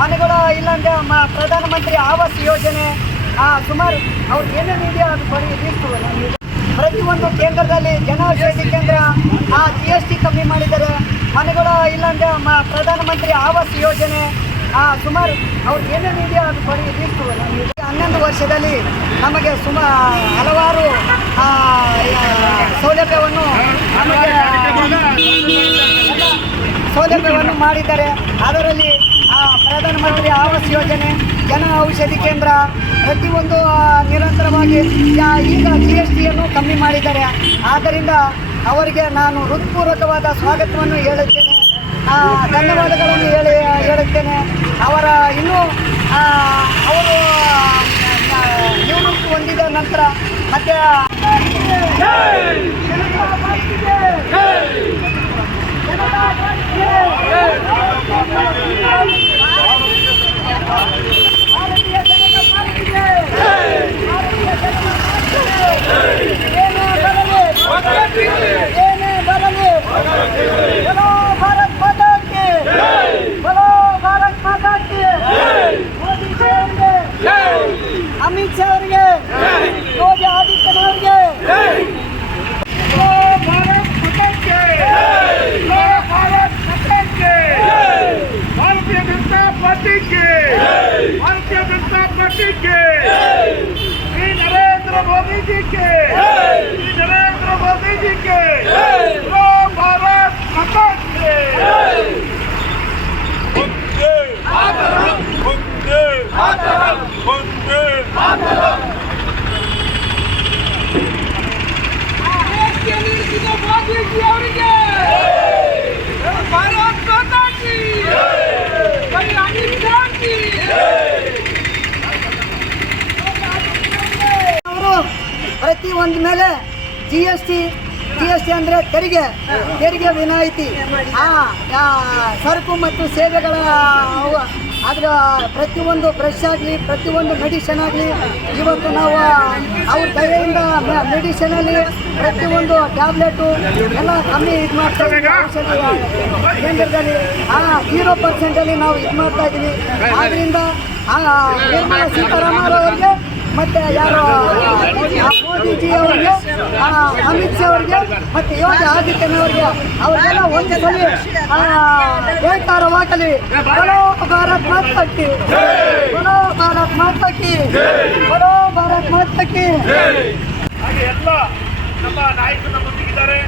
ಮನೆಗಳು ಇಲ್ಲಾಂದ್ರೆ ಪ್ರಧಾನಮಂತ್ರಿ ಆವಾಸ್ ಯೋಜನೆ ಸುಮಾರು ಅವ್ರು ಏನೇನು ಇದೆಯೋ ಅದು ಬರೀ ಪ್ರತಿಯೊಂದು ಕೇಂದ್ರದಲ್ಲಿ ಜನೌಷಧಿ ಕೇಂದ್ರ GST ಕಮ್ಮಿ ಮಾಡಿದ್ದಾರೆ. ಮನೆಗಳು ಇಲ್ಲಾಂದ್ರೆ ಪ್ರಧಾನಮಂತ್ರಿ ಆವಾಸ್ ಯೋಜನೆ ಸುಮಾರು ಅವ್ರು ಏನೇನು ಇದೆಯೋ ಅದು ಬರೀ 11 ವರ್ಷದಲ್ಲಿ ನಮಗೆ ಹಲವಾರು ಸೌಲಭ್ಯವನ್ನು ಮಾಡಿದ್ದಾರೆ. ಅದರಲ್ಲಿ ಪ್ರಧಾನಮಂತ್ರಿ ಆವಾಸ್ ಯೋಜನೆ, ಜನ ಔಷಧಿ ಕೇಂದ್ರ ಪ್ರತಿಯೊಂದು ನಿರಂತರವಾಗಿ ಈಗ GSTಯನ್ನು ಕಮ್ಮಿ ಮಾಡಿದ್ದಾರೆ. ಆದ್ದರಿಂದ ಅವರಿಗೆ ನಾನು ಹೃತ್ಪೂರ್ವಕವಾದ ಸ್ವಾಗತವನ್ನು ಹೇಳುತ್ತೇನೆ, ಧನ್ಯವಾದಗಳನ್ನು ಹೇಳುತ್ತೇನೆ. ಅವರ ಇನ್ನೂ ಅವರು ನಿವೃತ್ತಿ ಹೊಂದಿದ ನಂತರ ಮತ್ತೆ ಅಮಿತ್ ಶಾ ಅವರಿಗೆ, ಯೋಗಿ ಆದಿತ್ಯನಾಥ್ ಅವರಿಗೆ भारतीय जनता पार्टी के श्री नरेंद्र मोदी जी के भारत माता के ಪ್ರತಿಯೊಂದು ಮೇಲೆ GST ಅಂದರೆ ತೆರಿಗೆ ವಿನಾಯಿತಿ, ಸರಕು ಮತ್ತು ಸೇವೆಗಳ ಅದರ ಪ್ರತಿಯೊಂದು ಬ್ರಷ್ ಆಗಲಿ, ಪ್ರತಿಯೊಂದು ಮೆಡಿಸಿನ್ ಆಗಲಿ, ಇವತ್ತು ನಾವು ಅವ್ರ ಕೈಯಿಂದ ಮೆಡಿಸಿನಲ್ಲಿ ಪ್ರತಿಯೊಂದು ಟ್ಯಾಬ್ಲೆಟು ಎಲ್ಲ ಕಮ್ಮಿ ಇದು ಮಾಡ್ತಾ ಇದ್ದೀವಿ. ಔಷಧಿ ಕೇಂದ್ರದಲ್ಲಿ 0% ನಾವು ಇದು ಮಾಡ್ತಾ ಇದ್ದೀವಿ. ಆದ್ದರಿಂದ ನಿರ್ಮಲಾ ಸೀತಾರಾಮನ್ ಅವರಿಗೆ ಮತ್ತು ಯಾರು ಮೋದಿಜಿ ಅವರಿಗೆ, ಅಮಿತ್ ಶಾ ಅವರಿಗೆ ಮತ್ತು ಯೋಗಿ ಆದಿತ್ಯನವರಿಗೆ ಅವರಿಗೆಲ್ಲ ಒಂದು ಸಲ ಜಯಕಾರವಾಗಲಿ. ಬಲೋ ಭಾರತ್ ಮಾತಾ ಕಿ, ಬಲೋ ಭಾರತ್ ಮಾತಾ ಕಿ, ಬಲೋ ಭಾರತ್ ಮಾತಾ ಕಿ. ಹಾಗೆ ಎಲ್ಲ ನಮ್ಮ ನಾಯಕರು ನಮ್ಮೊಂದಿಗಿದ್ದಾರೆ.